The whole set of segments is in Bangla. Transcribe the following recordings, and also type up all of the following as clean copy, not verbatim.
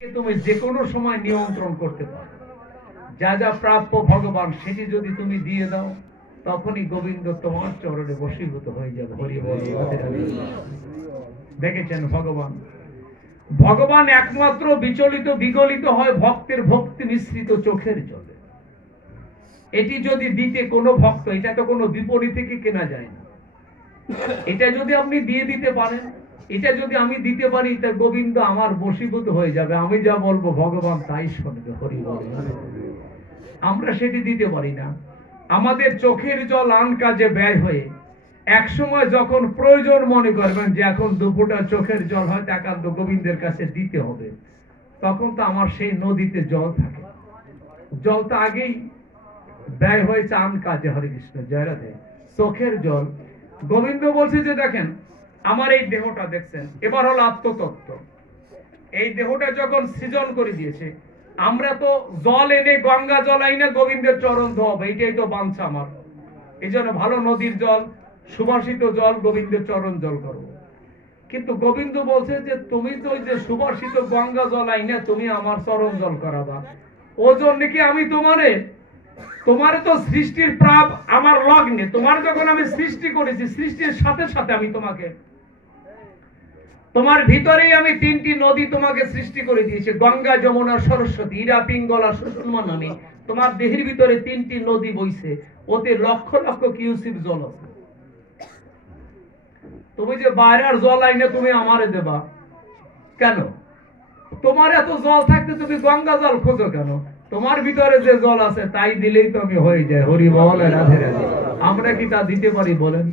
তুমি যে কোনো সময় নিয়ন্ত্রণ করতে পারো। যা যা প্রাপ্য ভগবান সেটি যদি তুমি দিয়ে দাও, তখনই গোবিন্দ তোমার চরণে বশীভূত হয়ে যাবে। হরি বল। দেখেছেন ভগবান, ভগবান একমাত্র বিচলিত বিগলিত হয় ভক্তের ভক্তি মিশ্রিত চোখের জলে। এটি যদি দিতে কোনো ভক্ত, এটা তো কোনো বিপরীত থেকে কেনা যায় না। এটা যদি আপনি দিয়ে দিতে পারেন, এটা যদি আমি দিতে পারি, তা গোবিন্দ আমার বশীভূত হয়ে যাবে। আমি যা বলবো ভগবান তাই শুনবে। হরি বল। আমরা সেটি দিতে পারি না। আমাদের চোখের জল আন কাজে ব্যয় হয়ে একসময় যখন প্রয়োজন মনে করবেন যে এখন দুপুরটা চোখের জল হয়তো একান্ত গোবিন্দের কাছে দিতে হবে, তখন তো আমার সেই নদীতে জল থাকে। জল তো আগেই ব্যয় হয়েছে আন কাজে। হরে কৃষ্ণ, জয় রাধে। চোখের জল গোবিন্দ বলছে যে দেখেন আমার এই দেহটা দেখছেন, এবার হলো আত্মতত্ত্ব। এই দেহটা যখন সৃজন করে দিয়েছে, আমরা তো জল এনে গঙ্গা জল আইনে গোবিন্দের চরণ ধোয়াবো, এইটাই তো বাঞ্ছা আমার। এই জন্য ভালো নদীর জল, সুবাসিত জল, গোবিন্দের চরণ জল করবো। কিন্তু গোবিন্দ বলছে যে তুমি তো ওই যে সুবাসিত গঙ্গা জল আইনে তুমি আমার চরণ জল করাবা, ও জন্য কি আমি তোমার তো সৃষ্টির প্রাপ আমার লগ্নে, তোমার যখন আমি সৃষ্টি করেছি, সৃষ্টির সাথে সাথে আমি তোমাকে, তোমার ভিতরেই আমি তিনটি নদী তোমাকে সৃষ্টি করে দিয়েছি, গঙ্গা, যমুনা, সরস্বতী, ইরা, পিঙ্গলা, সুষমা নামে তোমার দেহের ভিতরে তিনটি নদী বইছে, ওতে লক্ষ লক্ষ কিউসিক জল আছে। তুমি যে বাইরের জল আইনে তুমি আমারে দেবা কেন? তোমার এত জল থাকতে তুমি গঙ্গা জল খোঁজো কেন? তোমার ভিতরে যে জল আছে তাই দিলেই তো আমি হয়ে যায়। হরি বল, রাধে রাধে। আমরা কি তা দিতে পারি বলেন?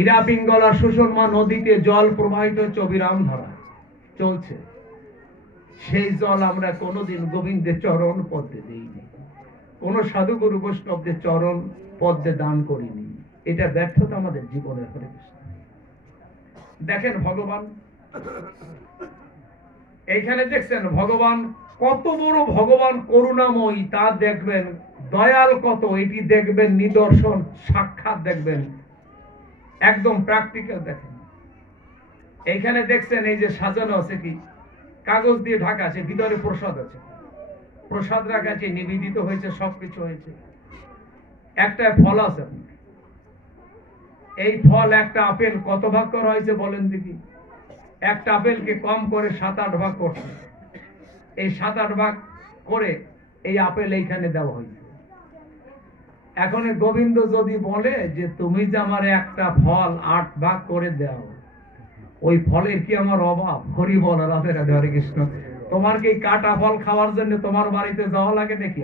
ইরা, পিঙ্গলা, সুষমা নদীতে জল প্রবাহিত হচ্ছে, অবিরাম ধারা চলছে। সেই জল আমরা কোনোদিন গোবিন্দের চরণ পদ্মে দিইনি, কোন সাধুগুরু বৈষ্ণবদের চরণ পদ্মে দান করিনি। এটা ব্যর্থতা আমাদের জীবনের। হরে কৃষ্ণ। দেখেন ভগবান এইখানে দেখছেন, ভগবান কত বড় ভগবান করুণাময়ী তা দেখবেন, দয়াল কত এটি দেখবেন, নিদর্শন সাক্ষাৎ দেখবেন, একদম প্র্যাকটিক্যাল দেখেন। এইখানে দেখছেন এই যে সাজানো আছে, কি কাগজ দিয়ে ঢাকা আছে, ভিতরে প্রসাদ আছে, প্রসাদ রাখা আছে, নিবেদিত হয়েছে, সবকিছু হয়েছে। একটা ফল আছে, এই ফল একটা আপেল কত ভাগ করা হয়েছে বলেন দেখি? একটা আপেলকে কম করে 7-8 ভাগ করছে। এই 7-8 ভাগ করে এই আপেল এইখানে দেওয়া হয়েছে। এখন গোবিন্দ যদি বলে যে তুমি যে আমার একটা ফল 8 ভাগ করে দাও, ওই ফলের কি আমার অভাব? হরি বল, রাধে রাধে। হরে কৃষ্ণ। তোমার কি কাটা ফল খাওয়ার জন্য তোমার বাড়িতে যাওয়া লাগে নাকি?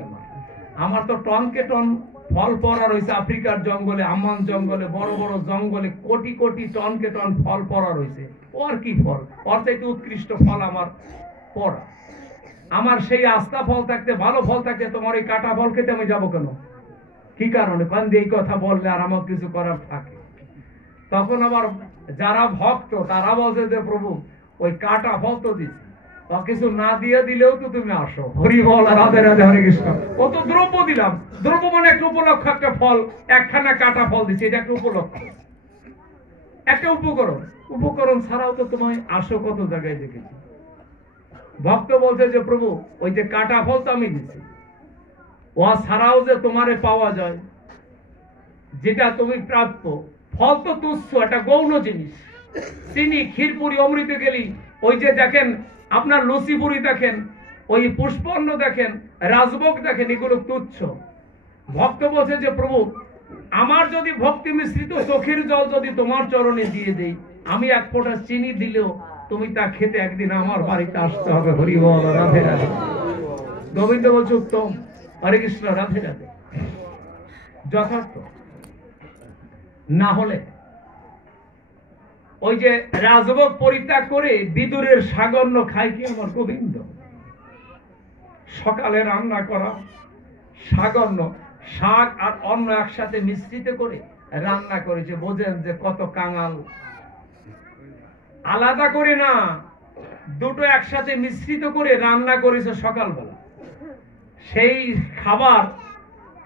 আমার তো টনকে টন ফল পড়া রয়েছে আফ্রিকার জঙ্গলে, আম্মান জঙ্গলে, বড় বড় জঙ্গলে কোটি কোটি টনকে টন ফল পড়া রয়েছে। ওর কি ফল? ওর চাইতে উৎকৃষ্ট ফল আমার পড়া। আমার সেই আস্থা ফল থাকতে, ভালো ফল থাকতে, তোমার এই কাটা ফল খেতে আমি যাবো কেন? কি কারণে? কারণ এই কথা বললে আর আমার কিছু করার থাকে। তখন আবার যারা ভক্ত তারা বলছে যে প্রভু ওই কাটা ফল তো দিচ্ছে, কিছু না দিয়ে দিলেও তো তুমি আসো। হরি বল, রাধে রাধে। হরে কৃষ্ণ। কত দ্রব্য দিলাম, দ্রব্য মানে একটা উপলক্ষ, একটা ফল, একখানা কাটা ফল দিচ্ছে, এটা একটা উপলক্ষ, একটা উপকরণ। উপকরণ ছাড়াও তো তোমায় আসো কত জায়গায় দেখেছি। ভক্ত বলছে যে প্রভু ওই যে কাটা ফল তো আমি দিচ্ছি, ও ছাড়াও যে তোমারে পাওয়া যায়, যেটা তুমি প্রাপ্য, ফল তো তুচ্ছ, একটা গৌণ জিনিস। চিনি, ক্ষীরপুরি, অমৃত গেলি, ওই যে দেখেন আপনার লুচিপুরি দেখেন, ওই পুষ্পন্ন দেখেন, রাজভোগ দেখেন, এগুলো তুচ্ছ। ভক্ত বলছে যে প্রভু আমার যদি ভক্তি মিশ্রিত চোখের জল যদি তোমার চরণে দিয়ে দেই, আমি এক ফোঁটা চিনি দিলেও তুমি তা খেতে একদিন আমার বাড়িতে আসতে হবে। হরি বল, রাধে রাধে। গোবিন্দ বলছে উত্তম। হরে কৃষ্ণ, রাধে রাধে। যথার্থ না হলে ওই যে রাজভোগ পরিত্যাগ করে বিদুরের সাগর্ণ খায় কি আমার গোবিন্দ? সকালে রান্না করা সাগর্ণ, শাক আর অন্ন একসাথে মিশ্রিত করে রান্না করেছে। বোঝেন যে কত কাঙাল। আলাদা করে না, দুটো একসাথে মিশ্রিত করে রান্না করেছে সকালবেলা। সেই খাবার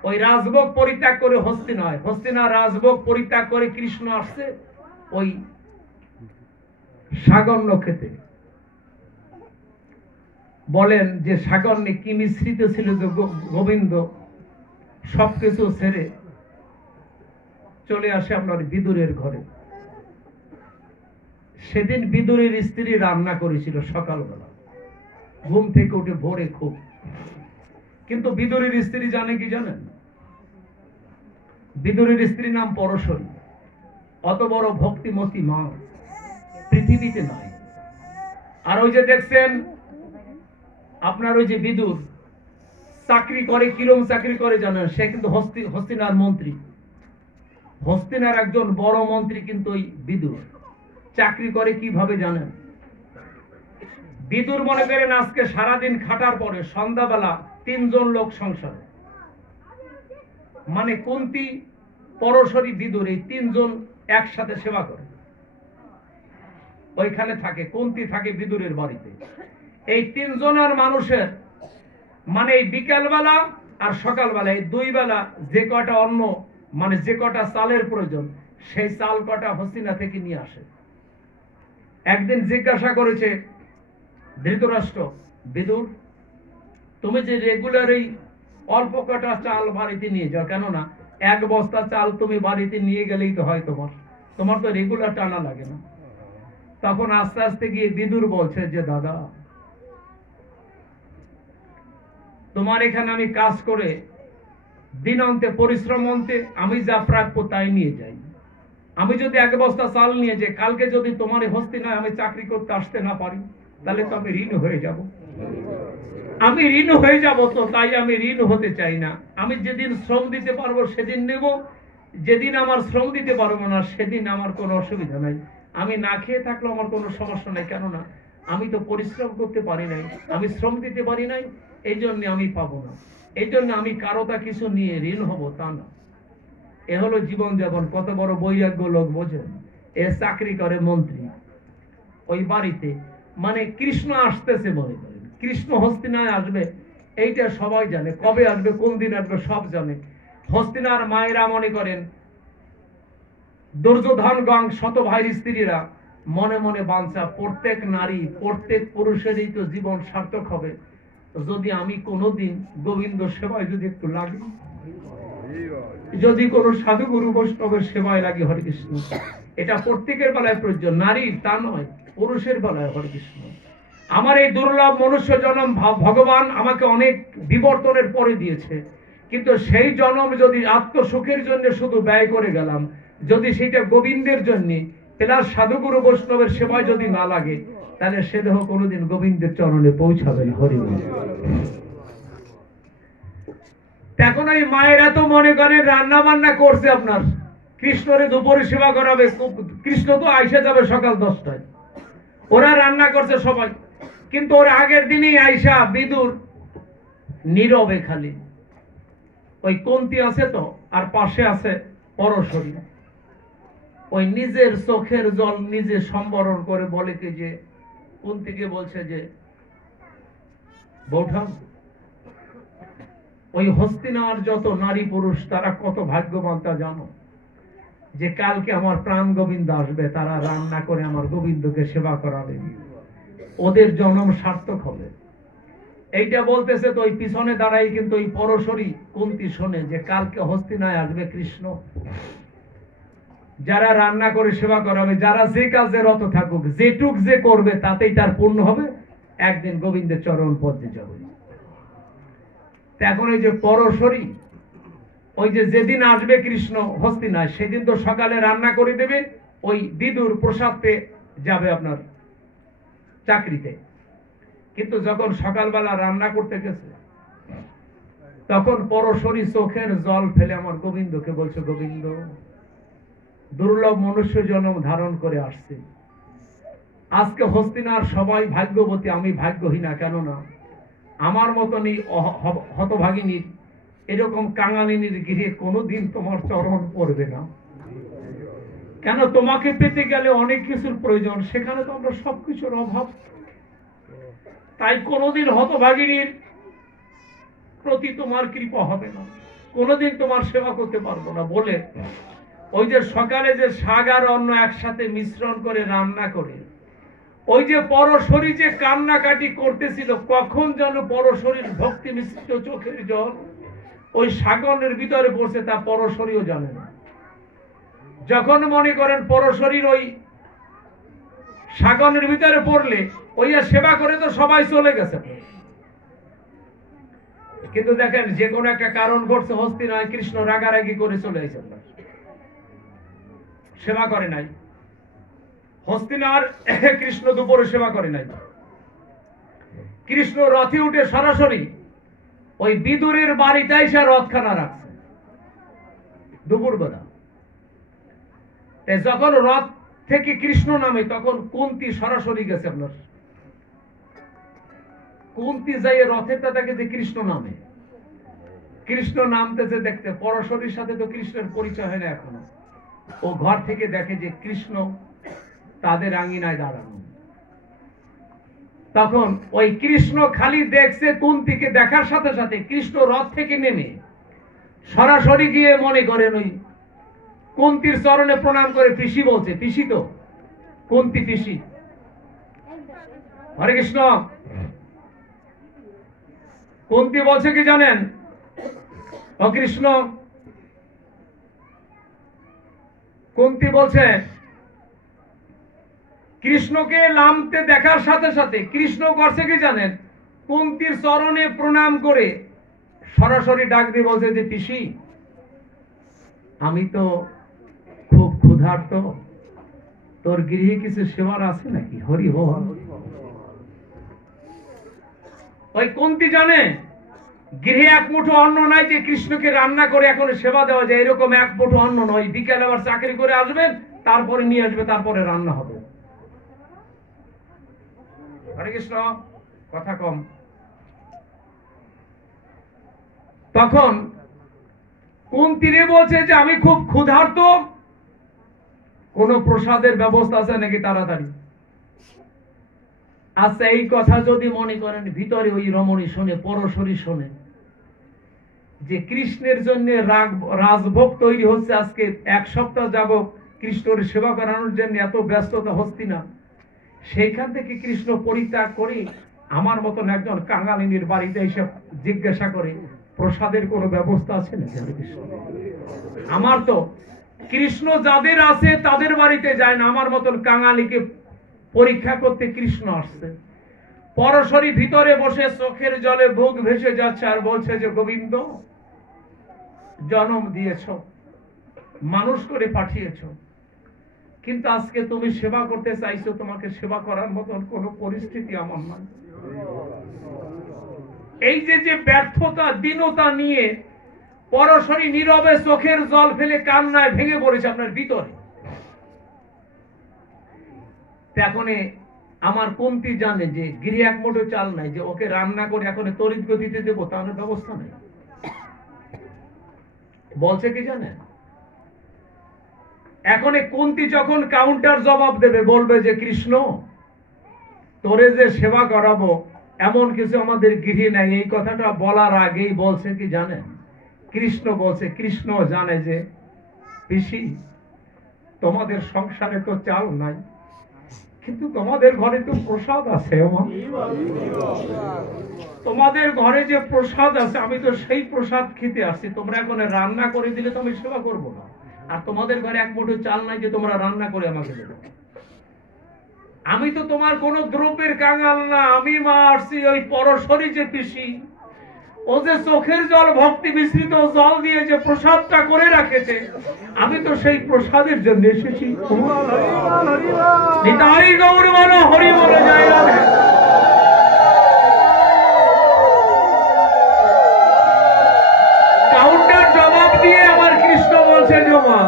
ওই রাজভোগ পরিত্যাগ করে হস্তিনায়, হস্তিনা রাজভোগ পরিত্যাগ করে কৃষ্ণ আসছে ওই সাগর্ণ খেতে। বলেন যে সাগরনে কি মিশ্রিত ছিল যে গোবিন্দ সবকিছু ছেড়ে চলে আসে আপনার বিদুরের ঘরে। সেদিন বিদুরের স্ত্রী রান্না করেছিল সকালবেলা, ঘুম থেকে উঠে ভোরে খুব। কিন্তু বিদুরের স্ত্রী জানে কি জানেন? বিদুরের স্ত্রী নাম পরশরী। অত বড় ভক্তিমতী মা পৃথিবীতে নাই। আর ওই যে দেখছেন আপনার ওই যে বিদুর চাকরি করে, কিরম চাকরি করে জানেন? সে কিন্তু হস্তিনার মন্ত্রী, হস্তিনার একজন বড় মন্ত্রী কিন্তু ওই বিদুর। চাকরি করে কিভাবে জানেন? বিদুর মনে করেন আজকে সারাদিন খাটার পরে সন্ধ্যাবেলা 3 জন লোক সংসারে, মানে কুন্তী, পরশরী, বিদুর, এই 3 জন একসাথে সেবা করে। ওইখানে থাকে, কুন্তী থাকে বিদুরের বাড়িতে। এই 3 জনের মানুষের মানে এই বিকালবেলা আর সকালবেলা এই 2 বেলা যে কয়টা অন্ন, মানে যে কয়টা চালের প্রয়োজন, সেই চাল কয়টা হস্তিনা থেকে নিয়ে আসে। একদিন জিজ্ঞাসা করেছে ধৃতরাষ্ট্র, বিদুর তুমি যে রেগুলার এই অল্প কটা চাল বাড়িতে নিয়ে যাও, কেননা 1 বস্তা চাল তুমি বাড়িতে নিয়ে গেলেই তো হয়, তোমার তো রেগুলার টানা লাগে না। তখন আস্তে আস্তে গিয়ে বিদুর বলছে যে দাদা, তোমার এখানে আমি কাজ করে দিন অন্তে, পরিশ্রম অন্তে আমি যা প্রাপ্য তাই নিয়ে যাই। আমি যদি 1 বস্তা চাল নিয়ে যাই, কালকে যদি তোমার হস্তিনায় আমি চাকরি করতে আসতে না পারি, তাহলে তো আমি ঋণ হয়ে যাব। আমি ঋণ হয়ে যাব, তো তাই আমি ঋণ হতে চাই না। আমি যেদিন শ্রম দিতে পারবো সেদিন নেব, যেদিন আমার শ্রম দিতে পারবো না সেদিন আমার কোনো অসুবিধা নাই। আমি না খেয়ে থাকলে আমার কোনো সমস্যা নাই, কেননা আমি তো পরিশ্রম করতে পারি নাই, আমি শ্রম দিতে পারি নাই, এই জন্য আমি পাবো না। এই জন্য আমি কারোটা কিছু নিয়ে ঋণ হব তা না। এ হলো জীবন যাপন। কত বড় বৈরাগ্য লোক বোঝেন? এ চাকরি করে মন্ত্রী ওই বাড়িতে, মানে কৃষ্ণ আসতেছে মনে করেন, কৃষ্ণ হস্তিনায় আসবে এইটা সবাই জানে, কবে আসবে, কোন দিন আসবে সব জানে। হস্তিনার মায়েরা মনে করেন, দুর্যোধন গং শত ভাইয়ের স্ত্রীরা মনে মনে বাঞ্ছা, প্রত্যেক নারী, প্রত্যেক পুরুষেরই তো জীবন সার্থক হবে যদি আমি কোনোদিন গোবিন্দ সেবায় যদি একটু লাগি, যদি কোনো সাধু গুরু বৈষ্ণবের সেবায় লাগি। হরে কৃষ্ণ। এটা প্রত্যেকের বেলায় প্রয়োজন, নারীর তা নয়, পুরুষের বেলায়। হরে কৃষ্ণ। আমার এই দুর্লভ মনুষ্য জন্ম ভগবান আমাকে অনেক বিবর্তনের পরে দিয়েছে, কিন্তু সেই জন্ম যদি আত্মসুখের জন্য শুধু ব্যয় করে গেলাম, যদি সেটা গোবিন্দের জন্য প্লাস সাধুগুরু বৈষ্ণবের সেবায় যদি না লাগে, তাহলে সে দেহ কোনোদিন গোবিন্দের চরণে পৌঁছাবে না। হরি বল। এখন ওই মায়েরা তো মনে করেন রান্না বান্না করছে, আপনার কৃষ্ণরে দুপুরে সেবা করাবে, কৃষ্ণ তো আইসা যাবে সকাল 10টায়, ওরা রান্না করছে সবাই। কিন্তু ওর আগের দিনই আইসা বিদুর নীরবে খালি, ওই কুন্তী আছে তো, আর পাশে আছে পরশরী, ওই নিজের চোখের জল নিজে সম্বরণ করে বলে কি যে, কুন্তীকে বলছে যে বৌঠান, ওই হস্তিনার যত নারী পুরুষ তারা কত ভাগ্যবান তা জানো, যে কালকে আমার প্রাণ গোবিন্দ আসবে, তারা রান্না করে আমার গোবিন্দকে সেবা করাবে, ওদের জন্ম সার্থক হবে। এইটা বলতেছে তো ওই পিছনে দাঁড়াই কিন্তু ওই পরশরী কুন্তী শোনে যে কালকে হস্তিনায় আসবে কৃষ্ণ, যারা রান্না করে সেবা করাবে, যারা যে কাজে রত থাকুক, যেটুক যে করবে তাতেই তার পূর্ণ হবে, একদিন গোবিন্দের চরণ পদ্মে যাবে। এখন ওই যে পরশরী, ওই যে যেদিন আসবে কৃষ্ণ হস্তিনায়, সেদিন তো সকালে রান্না করে দেবে, ওই বিদুর প্রসাদ পেয়ে যাবে আপনার চাকরিতে। কিন্তু যখন সকালবেলা রান্না করতে গেছে, তখন পরশরী চোখের জল ফেলে আমার গোবিন্দকে বলছে, গোবিন্দ দুর্লভ মনুষ্য জন্ম ধারণ করে আসছে, আজকে হস্তিনার সবাই ভাগ্যবতী, আমি ভাগ্যহীনা, কেননা আমার মতনই হতভাগিনীর, এরকম কাঙালিনীর গৃহে কোনোদিন তোমার চরণ পড়বে না। কেন? তোমাকে পেতে গেলে অনেক কিছুর প্রয়োজন, সেখানে তো আমরা সবকিছুর অভাব, তাই কোনোদিন হতভাগিনীর প্রতি তোমার কৃপা হবে না, কোনোদিন তোমার সেবা করতে পারবো না বলে ওই যে সকালে যে শাক আর অন্ন একসাথে মিশ্রণ করে রান্না করে ওই যে পরশরী যে কান্নাকাটি করতেছিল, কখন যেন পরশরীর ভক্তি মিশ্রিত চোখের জল ওই সাগরের ভিতরে পড়ছে তা পরশরীও জানে না। যখন মনে করেন পরশরীর ওই সাগরের ভিতরে পড়লে ওইয়া সেবা করে তো সবাই চলে গেছে, কিন্তু দেখেন যে কোনো একটা কারণ ঘটছে, হস্তিনায় কৃষ্ণ রাগারাগি করে চলে এসে সেবা করে নাই। হস্তিনার কৃষ্ণ দুপুরে সেবা করে নাই। কৃষ্ণ রথে উঠে সরাসরি ওই বিদুরের বাড়িতে এসে রথখানা রাখছে দুপুরবেলা। যখন রথ থেকে কৃষ্ণ নামে তখন কুন্তী সরাসরি গেছে। আপনার কুন্তী যাই রথেরটা দেখে যে কৃষ্ণ নামে, কৃষ্ণ নামতেছে দেখতে, পরশরীর সাথে তো কৃষ্ণের পরিচয় হয় না এখনো। ও ঘর থেকে দেখে যে কৃষ্ণ তাদের আঙিনায় দাঁড়ানো। তখন ওই কৃষ্ণ খালি দেখছে কুন্তীকে, দেখার সাথে সাথে কৃষ্ণ রথ থেকে নেমে সরাসরি গিয়ে মনে করেন ওই কুন্তীর চরণে প্রণাম করে পিসি বলছে, পিসি তো কুন্তী পিসি, হরে কৃষ্ণ। কুন্তী বলছে কি জানেন, ও কৃষ্ণ, কুন্তী বলছে কৃষ্ণকে নামতে দেখার সাথে সাথে কৃষ্ণ করছে কি জানেন, কুন্তীর চরণে প্রণাম করে সরাসরি ডাক দিয়ে বলছে যে পিসি, আমি তো খুব ক্ষুধার্ত, তোর গৃহে কিছু সেবার আছে নাকি? হরি বল। ওই কুন্তী জানে গৃহে এক মুঠো অন্ন নাই যে কৃষ্ণকে রান্না করে এখন সেবা দেওয়া যায়, এরকম এক মুঠো অন্ন নয়। বিকেলে আবার চাকরি করে আসবেন, তারপরে নিয়ে আসবে, তারপরে রান্না হবে। হরে কৃষ্ণ, কথা কম। তখন কুন্তীরে বলছে যে আমি খুব ক্ষুধার্ত, কোন প্রসাদের ব্যবস্থা আছে নাকি তাড়াতাড়ি? আচ্ছা, এই কথা যদি মনে করেন ভিতরে ওই রমণী শোনে, পরশরী শোনে যে কৃষ্ণের জন্য রাজভোগ তৈরি হচ্ছে, আজকে এক সপ্তাহ যাবত কৃষ্ণের সেবা করানোর জন্য এত ব্যস্ততা হস্তিনা, সেইখান থেকে কৃষ্ণ পরিত্যাগ করে আমার মতন একজন কাঙালিনীর বাড়িতে এসে জিজ্ঞাসা করে প্রসাদের কোনো ব্যবস্থা আছে নাকি? আমার তো কৃষ্ণ যাদের আছে তাদের বাড়িতে যায় না, আমার মতন কাঙালিকে পরীক্ষা করতে কৃষ্ণ আসছে। পরশরী ভিতরে বসে চোখের জলে বুক ভেসে যাচ্ছে আর বলছে যে গোবিন্দ, জন্ম দিয়েছ, মানুষ করে পাঠিয়েছ, কিন্তু আজকে তুমি সেবা করতে চাইছো, তোমাকে সেবা করার মতন কোন পরিস্থিতি আমার নাই। এই যে ব্যর্থতা, দীনতা নিয়ে পরশরী নীরবে চোখের জল ফেলে কান্নায় ভেঙে পড়েছে আপনার ভিতরে। এখন আমার কুন্তী জানে যে গৃহে এক মুঠো চাল নাই, যে ওকে রান্না করে এখন তড়িৎ গতিতে দেবো তাহলে ব্যবস্থা নেই। বলছে কি জানে, এখন কুন্তী যখন কাউন্টার জবাব দেবে, বলবে যে কৃষ্ণ, তোরে যে সেবা করাবো এমন কিছু আমাদের গৃহে নাই, এই কথাটা বলার আগেই বলছে কি জানেন, কৃষ্ণ বলছে, কৃষ্ণ জানে যে পিসি, তোমাদের সংসারে তো চাল নাই, কিন্তু তোমাদের ঘরে তো প্রসাদ আছে, তোমাদের ঘরে যে প্রসাদ আছে আমি তো সেই প্রসাদ খেতে আসছি, তোমরা এখন রান্না করে দিলে তো আমি সেবা করবো না, আর তোমাদের ঘরে এক মুঠো চাল নাই যে তোমরা রান্না করে আমাকে দেবে। আমি তো তোমার কোন দ্রব্যের কাঙাল না, আমি মা আসছি ওই পরশরী যে পিসি, ও যে চোখের জল ভক্তি মিশ্রিত জল দিয়ে যে প্রসাদটা করে রাখেছে, আমি তো সেই প্রসাদের জন্য এসেছি। নিতাই গৌর বলো, হরি বলে যায়। কাউন্টার জবাব দিয়ে আমার কৃষ্ণ বলছে, জমা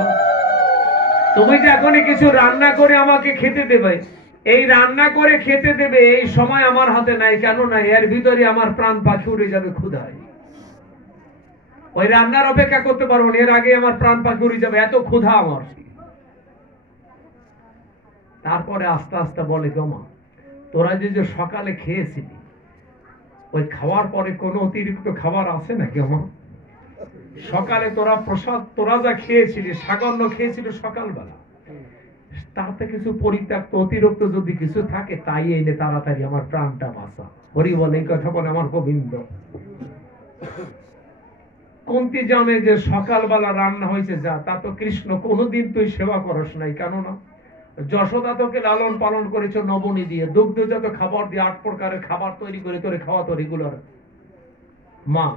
তুমি যে এখনই কিছু রান্না করে আমাকে খেতে দেবে, এই রান্না করে খেতে দেবে এই সময় আমার হাতে নাই। কেন নাই? এর ভিতরে আমার প্রাণ পাখি উড়ে যাবে ক্ষুধায়, ওই রান্নার অপেক্ষা করতে পারবো না, এর আগে আমার প্রাণ পাখি উড়ে যাবে, এত ক্ষুধা আমার। তারপরে আস্তে আস্তে বলে, জমা তোরা যে সকালে খেয়েছিলি, ওই খাওয়ার পরে কোনো অতিরিক্ত খাবার আছে নাকি? আমার সকালে তোরা প্রসাদ, তোরা যা খেয়েছিলি, সাগন্ন খেয়েছিল সকালবেলা, তাতে কিছু পরিত্যক্ত অতিরিক্ত যদি কিছু থাকে তাই এনে তাড়াতাড়ি আমার প্রাণটা বাঁচা। হরি বলে, এই কথা বলে আমার গোবিন্দ। কুন্তী জানে যে সকালবেলা রান্না হয়েছে, যা তা তো কৃষ্ণ কোনোদিন তুই সেবা করস নাই, কেননা যশোদা তোকে লালন পালন করেছ নবনী দিয়ে, দুগ্ধজাত খাবার দিয়ে 8 প্রকারের খাবার তৈরি করে তোরে খাওয়াতো রেগুলার মা।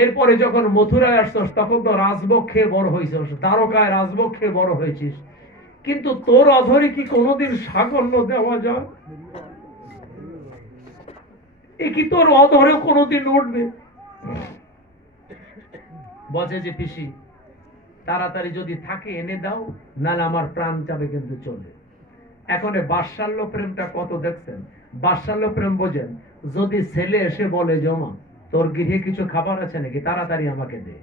এরপরে যখন মথুরায় আসছস তখন তো রাজভোগ খেয়ে বড় হয়েছিস, দ্বারকায় রাজভোগ খেয়ে বড় হয়েছিস, কিন্তু তোর অধরে কি কোনোদিন সাকল্য দেওয়া যায়? এ কি তোর অধরে কোনোদিন উঠবে? বলছে যে পিসি তাড়াতাড়ি যদি থাকে এনে দাও, নাহলে আমার প্রাণ যাবে কিন্তু চলে। এখন বাৎসল্য প্রেমটা কত দেখছেন? বাৎসল্য প্রেম বোঝেন? যদি ছেলে এসে বলে জমা তোর গৃহে কিছু খাবার আছে নাকি, তাড়াতাড়ি আমাকে দে,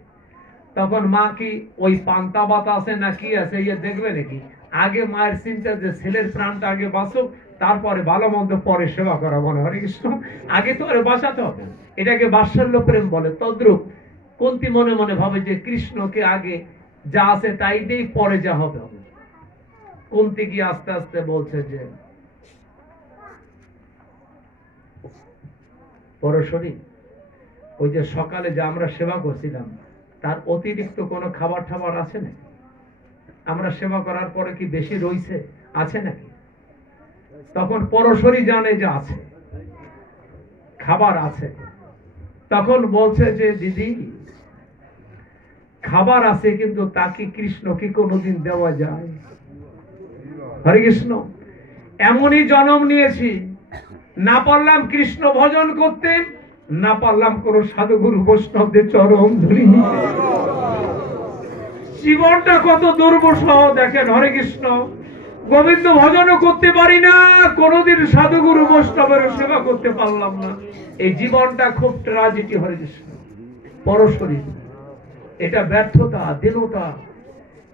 তখন মা কি ওই পান্তা বাতা আছে না কি আছে ইয়ে দেখবে নাকি? আগে মায়ের চিন্তা যে ছেলের প্রাণটা আগে বাঁচুক, তারপরে ভালো মন্দ পরে সেবা করা। মনে হরে কৃষ্ণ, আগে তো আরে বাঁচাতে হবে। এটাকে বাৎসল্য প্রেম বলে। তদ্রূপ কুন্তী মনে মনে ভাবে যে কৃষ্ণকে আগে যা আছে তাই দিয়েই পরে যা হবে হবে। কুন্তী কি আস্তে আস্তে বলছে যে পরশরী, ওই যে সকালে যে আমরা সেবা করছিলাম তার অতিরিক্ত কোনো খাবার টাবার আছে নাকি? আমরা সেবা করার পরে কি বেশি রইছে আছে নাকি? তখন পরশরী জানে যে আছে, খাবার আছে। তখন বলছে যে দিদি খাবার আছে, কিন্তু তাকে কৃষ্ণকে কোনোদিন দেওয়া যায়? হরে কৃষ্ণ, এমনই জন্ম নিয়েছি, না পারলাম কৃষ্ণ ভজন করতে, না পারলাম কোন সাধুগুরু বৈষ্ণবদের চরণ ধরি। জীবনটা কত দুর্বসহ দেখেন। হরে কৃষ্ণ, গোবিন্দ ভজনও করতে পারি না, কোনদিন সাধুগুরু বৈষ্ণবের সেবা করতে পারলাম না। এই জীবনটা খুব ট্র্যাজেডি। হরে কৃষ্ণ, পরশরী এটা ব্যর্থতা, দীনতা।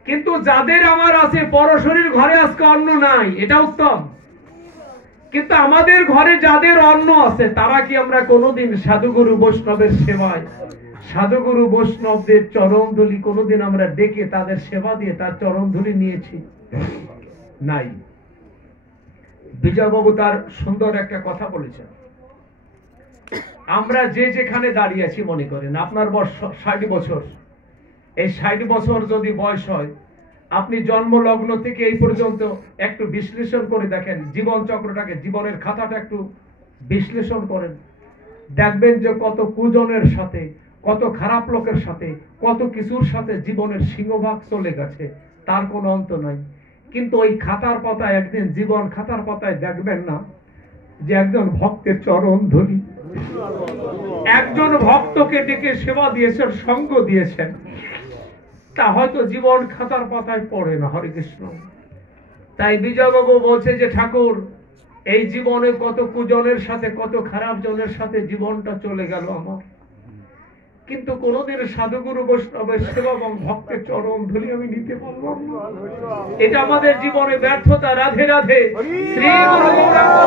কিন্তু যাদের আমার আছে, পরশরীর ঘরে আজকে অন্ন নাই, এটা উত্তম। কিন্তু আমাদের ঘরে যাদের অন্ন আছে, তারা কি আমরা কোনোদিন সাধুগুরু বৈষ্ণবের সেবায়, সাধুগুরু বৈষ্ণবদের চরণ ধুলি কোনোদিন আমরা ডেকে তাদের সেবা দিয়ে তার চরণ ধুলি নিয়েছি? নাই। বিজয়বাবু তার সুন্দর একটা কথা বলেছেন। আমরা যে যেখানে দাঁড়িয়ে আছি, মনে করেন আপনার বয়স 60 বছর। এই 60 বছর যদি বয়স হয়, আপনি জন্মলগ্ন থেকে এই পর্যন্ত একটু বিশ্লেষণ করে দেখেন, জীবন চক্রটাকে, জীবনের খাতাটা একটু বিশ্লেষণ করেন, দেখবেন যে কত কুজনের সাথে, কত খারাপ লোকের সাথে, কত কিছুর সাথে জীবনের সিংহভাগ চলে গেছে, তার কোনো অন্ত নাই। কিন্তু ওই খাতার পাতায় একদিন, জীবন খাতার পাতায় দেখবেন না যে একজন ভক্তের চরণ ধরি, একজন ভক্তকে ডেকে সেবা দিয়েছেন, সঙ্গ দিয়েছেন, তা হয়তো জীবন খাতার পাতায় পড়ে না। হরে কৃষ্ণ। তাই বিজয়বাবু বলছে যে ঠাকুর, এই জীবনে কত কুজনের সাথে, কত খারাপ জনের সাথে জীবনটা চলে গেল আমার, কিন্তু কোনদিন সাধুগুরু বৈষ্ণবের সেবা এবং ভক্তের চরণ ধুলি আমি নিতে পারলাম না। এটা আমাদের জীবনে ব্যর্থতা। রাধে রাধে। শ্রী গুরু গৌরাঙ্গ।